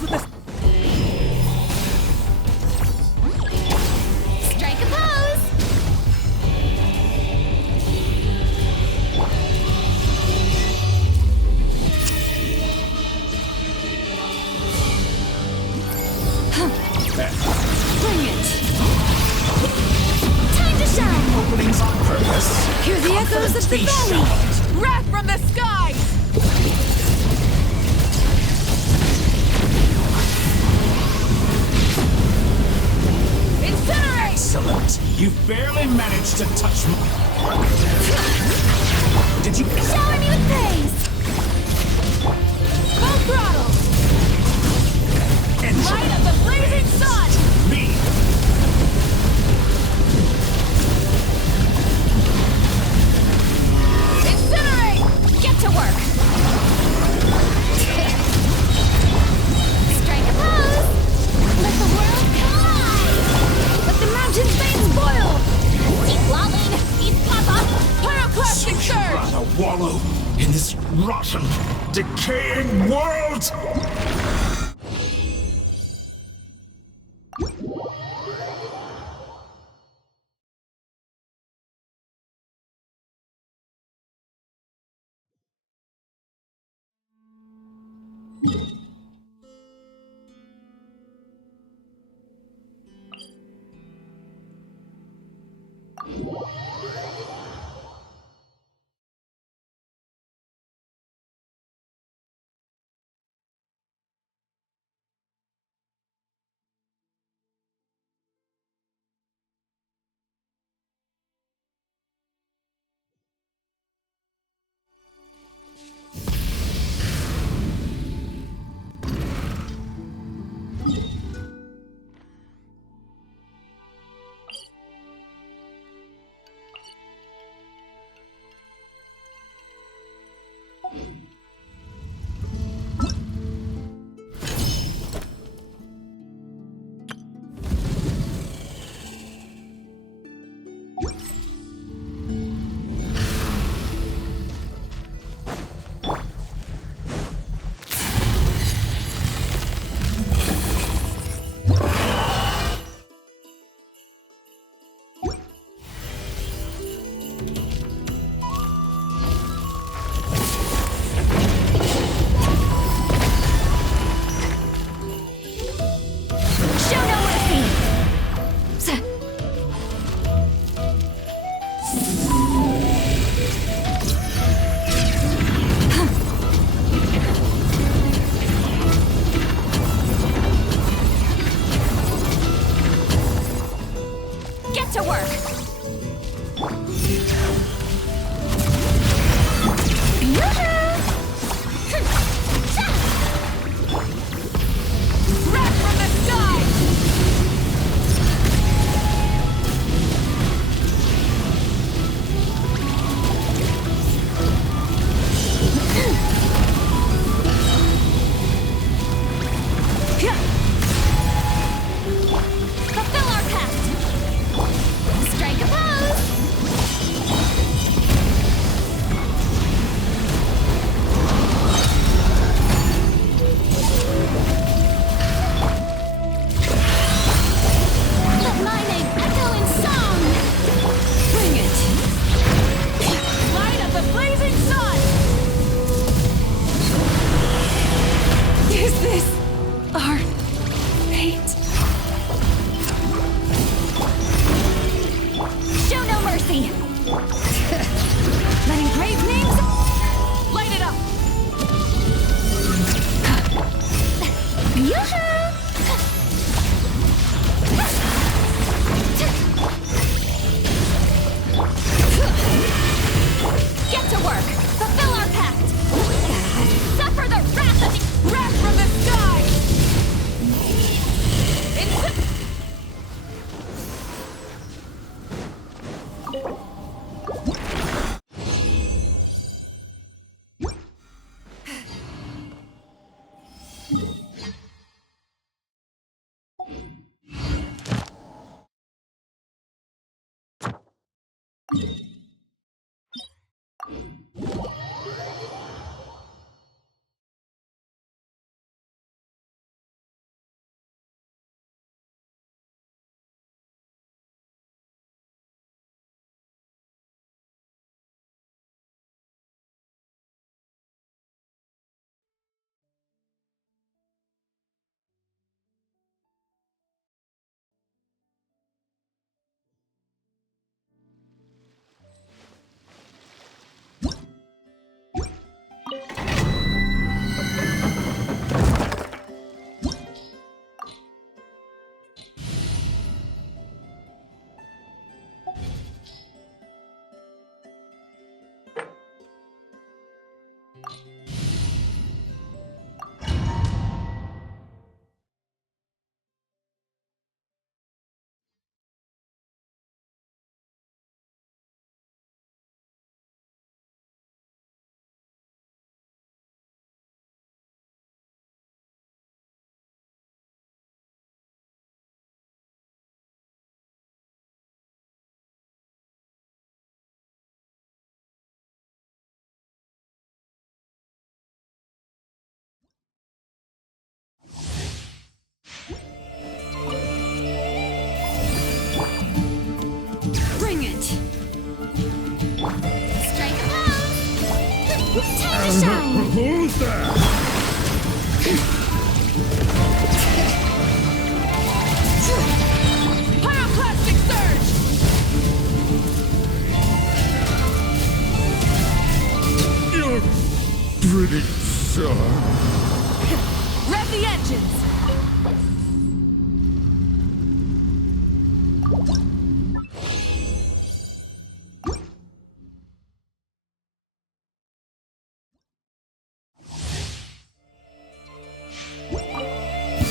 pose with the... Strike a pose! Bring it! Time to shine! Openings on purpose. Hear the echoes of the Be valley! showered. Wrath from the skies! Incinerate! Excellent. You barely managed to touch me. Did you? Shower me with praise! Full throttle! Light of the blazing sun! Me. Incinerate! Get to work! Strike a pose! Let the world collide! Let the mountains veins boil! Keep lolling! Eat papa! Pyroclastic surge! Rather wallow in this rotten, decaying world. Show no mercy! Get to work! Wrath from the skies! Fulfill our pact! Strike a pose! Let my name echo in song! Bring it! Light of the blazing sun! Is this our fate? Show no mercy! Letting grave names light it up! Yoo-hoo! Get to work! Fulfill our pact! Suffer the wrath of the... Wrath from the skies! to shine! Who's that? Pyroclastic surge! You're pretty sure. Rev the engines!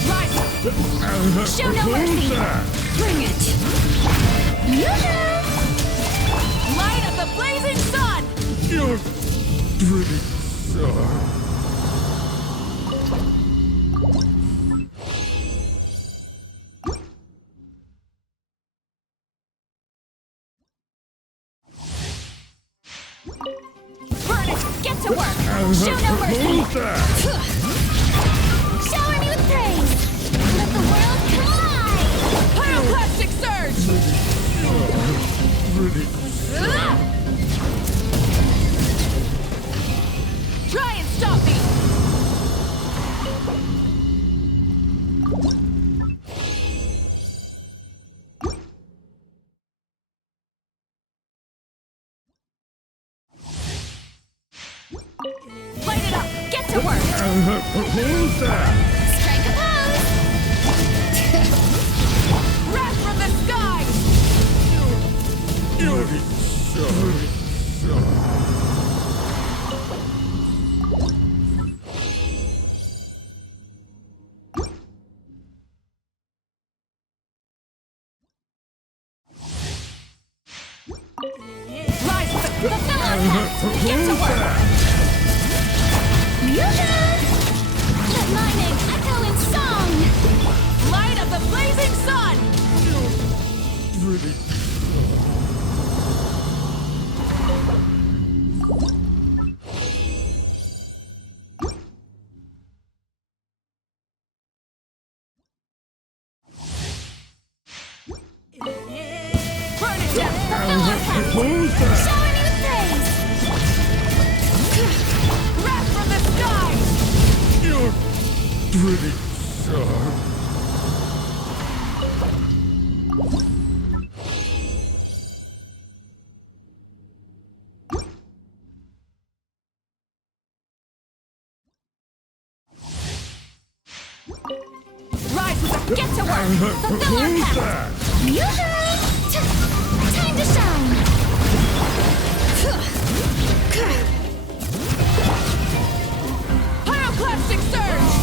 Rise up! Show no mercy! Who's that? Bring it! Yoo-hoo! Light of the blazing sun! You're pretty sure. Burn it! Get to work! Show no mercy! Who's that? Shower me with praise! Let the world come alive! Pyroclastic surge! Pretty. Try and stop me! Light it up! Get to work! Who's that? Strike a pose! Wrath from the sky! You're sure. Rise up! Fulfill our pact! Get to work! Yoo-hoo! Let my name echo in song! Light of the blazing sun! Pretty. Burn it down! Fulfill our pact! Who's that? Shower me with praise! Wrath from the sky! You're pretty sure. Rise up! Get to work! Fulfill our Who's pact! that? Yoo-hoo! Time to shine! Pyroclastic surge!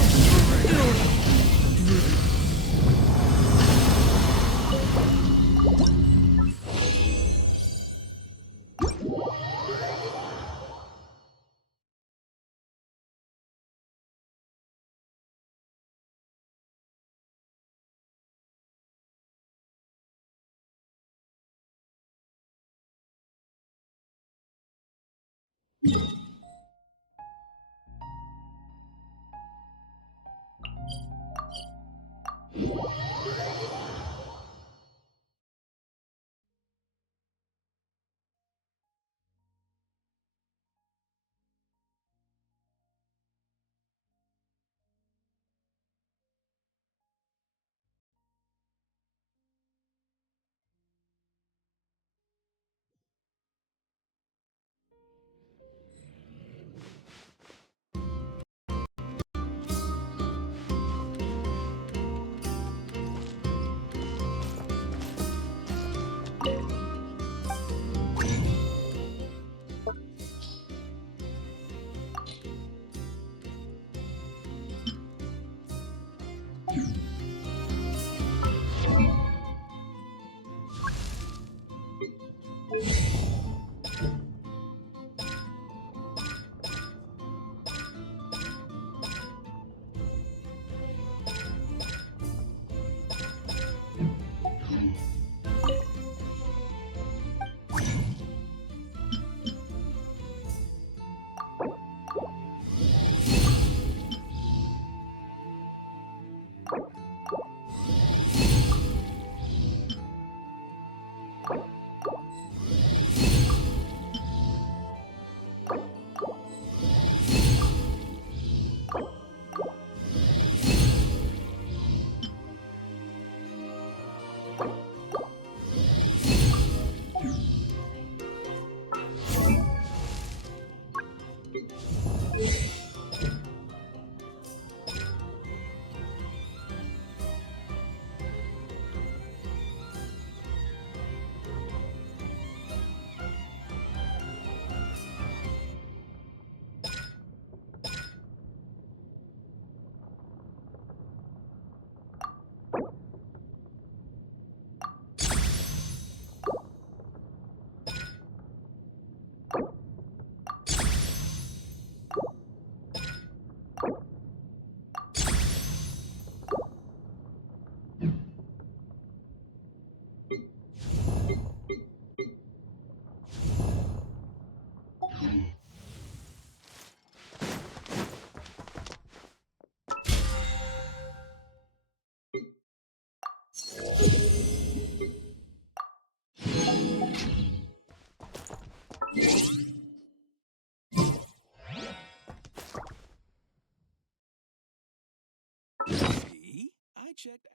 I checked.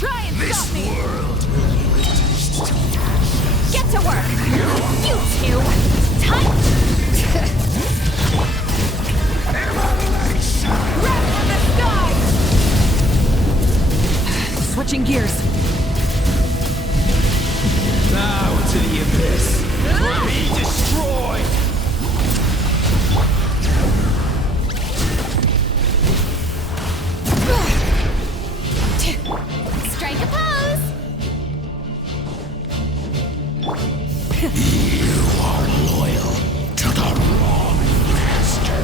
Try and stop me! Get to work! You two! Time! Breath from the sky! Switching gears. Now to the abyss. Be destroyed. Strike a pose! You are loyal to the wrong master.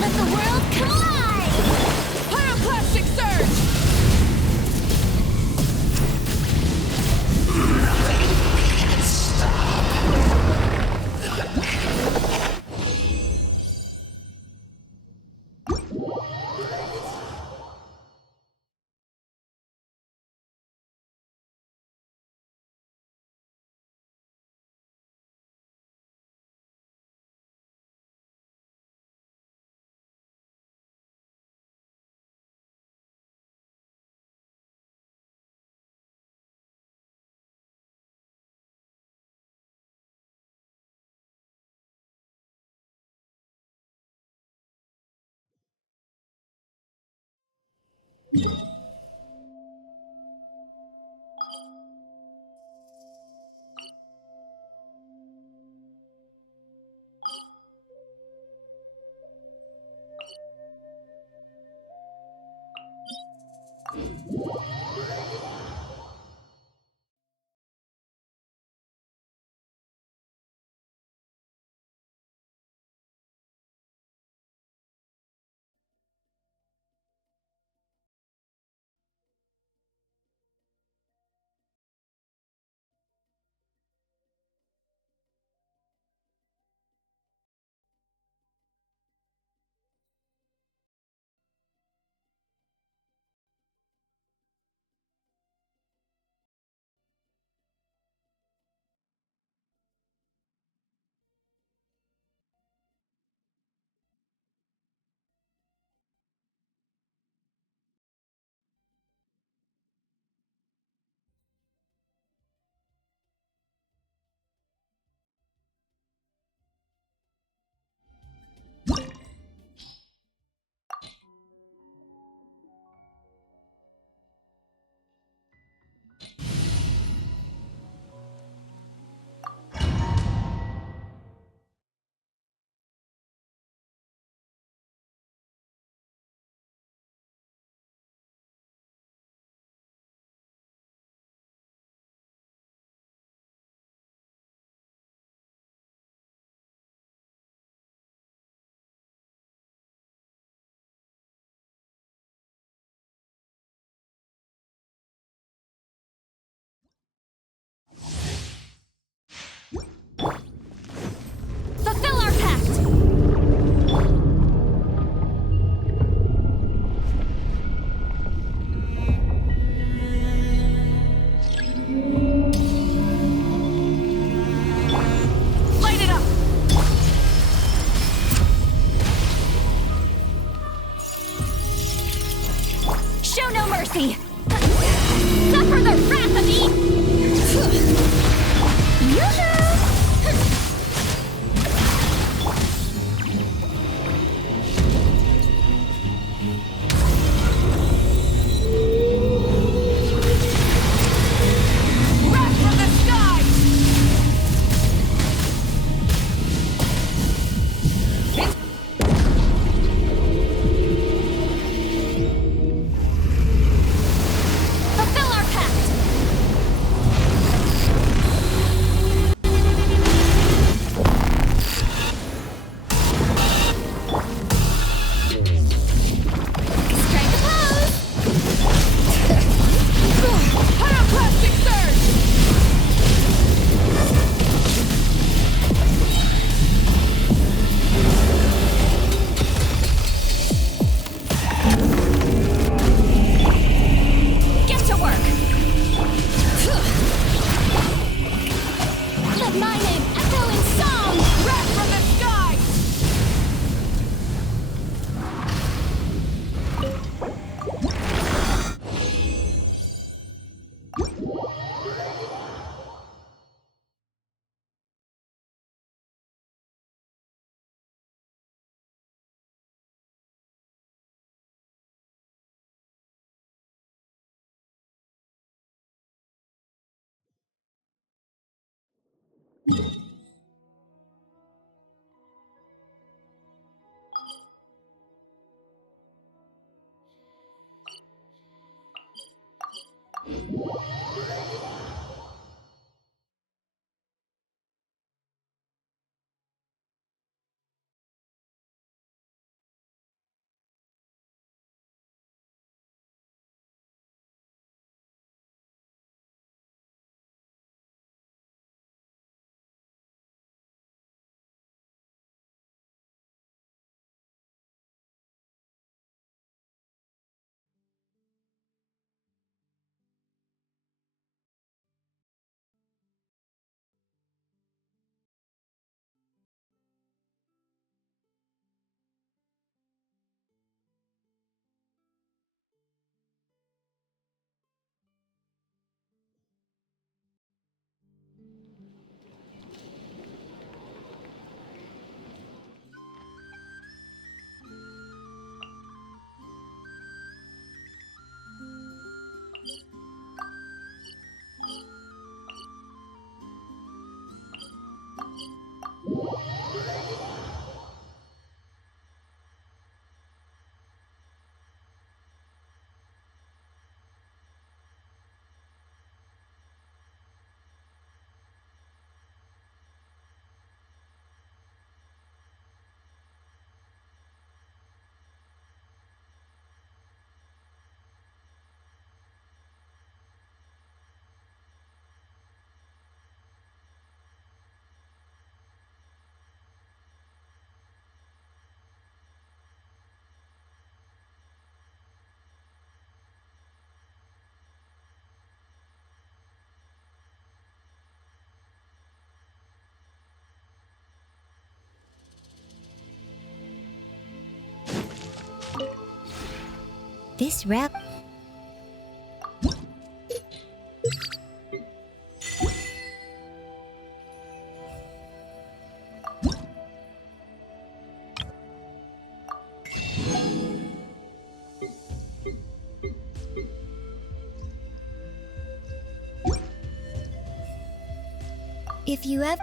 Let the world come alive! Pyroclastic surge! mercy! Suffer the wrath of me! Yoo-hoo! Wrath from the sky! Fulfill our pact! Strike a pose! Pyroclastic surge! Get to work! Let my name echo in song! Wrath from the sky! This rap. If you have